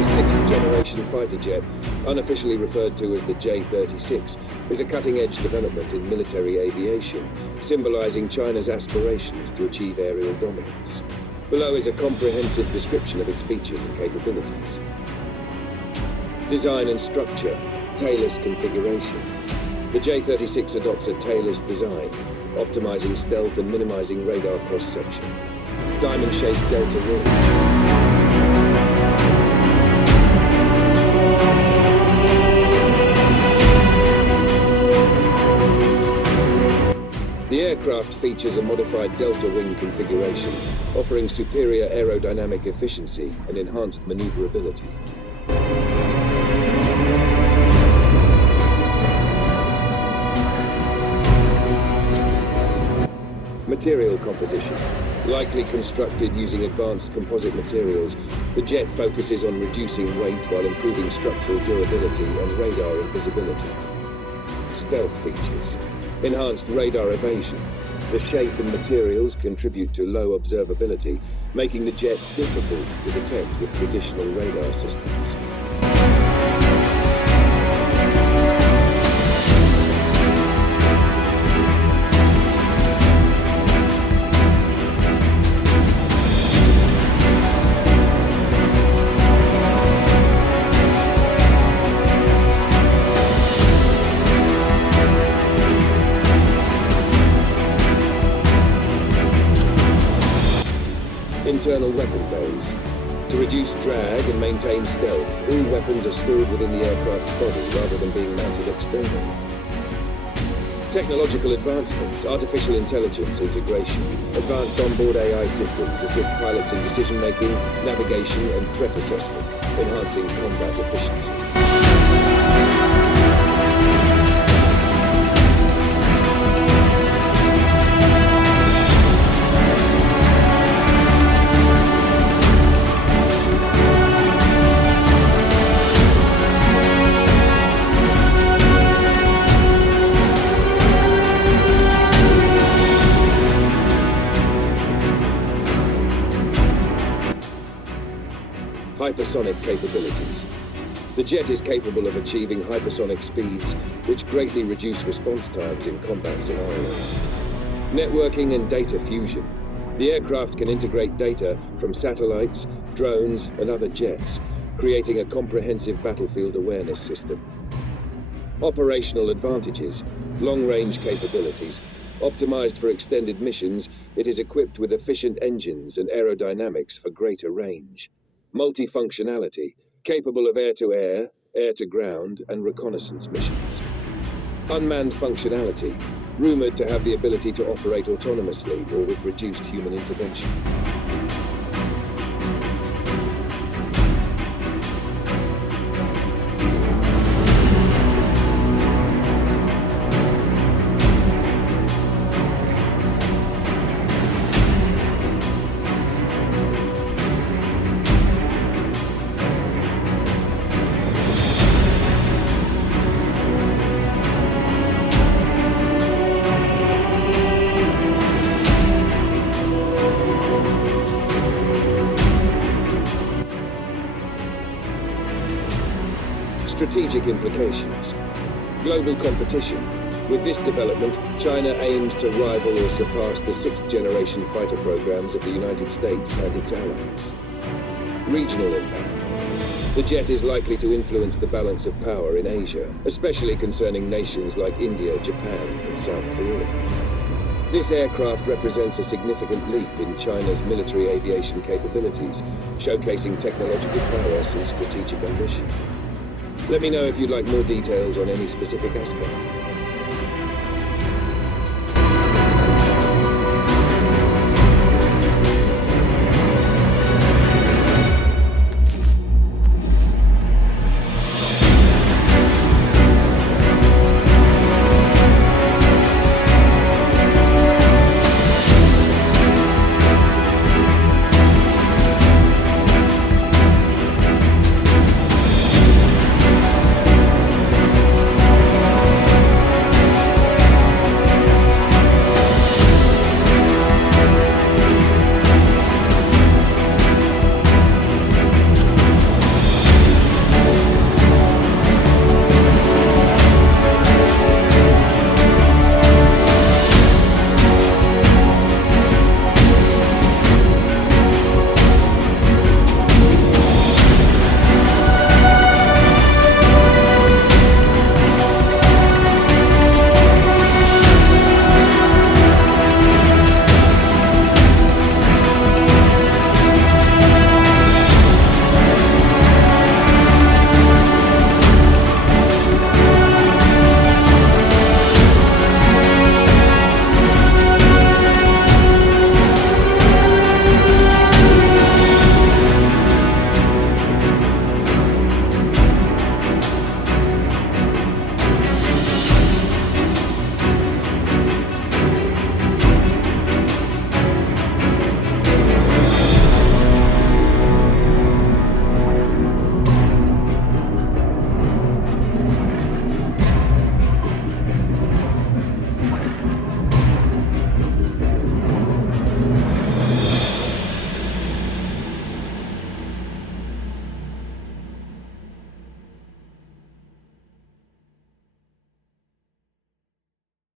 China's sixth-generation fighter jet, unofficially referred to as the J-36, is a cutting-edge development in military aviation, symbolizing China's aspirations to achieve aerial dominance. Below is a comprehensive description of its features and capabilities. Design and structure, tailless configuration. The J-36 adopts a tailless design, optimizing stealth and minimizing radar cross-section. Diamond-shaped delta wing. The aircraft features a modified delta wing configuration, offering superior aerodynamic efficiency and enhanced maneuverability. Material composition. Likely constructed using advanced composite materials, the jet focuses on reducing weight while improving structural durability and radar invisibility. Stealth features. Enhanced radar evasion. The shape and materials contribute to low observability, making the jet difficult to detect with traditional radar systems. Internal weapon bays. To reduce drag and maintain stealth, all weapons are stored within the aircraft's body rather than being mounted externally. Technological advancements, artificial intelligence integration, advanced onboard AI systems assist pilots in decision-making, navigation and threat assessment, enhancing combat efficiency. Hypersonic capabilities. The jet is capable of achieving hypersonic speeds, which greatly reduce response times in combat scenarios. Networking and data fusion. The aircraft can integrate data from satellites, drones, and other jets, creating a comprehensive battlefield awareness system. Operational advantages. Long-range capabilities. Optimized for extended missions, it is equipped with efficient engines and aerodynamics for greater range. Multifunctionality, capable of air-to-air, air-to-ground, and reconnaissance missions. Unmanned functionality, rumored to have the ability to operate autonomously or with reduced human intervention. Strategic implications. Global competition. With this development, China aims to rival or surpass the sixth-generation fighter programs of the United States and its allies. Regional impact. The jet is likely to influence the balance of power in Asia, especially concerning nations like India, Japan, and South Korea. This aircraft represents a significant leap in China's military aviation capabilities, showcasing technological prowess and strategic ambition. Let me know if you'd like more details on any specific aspect.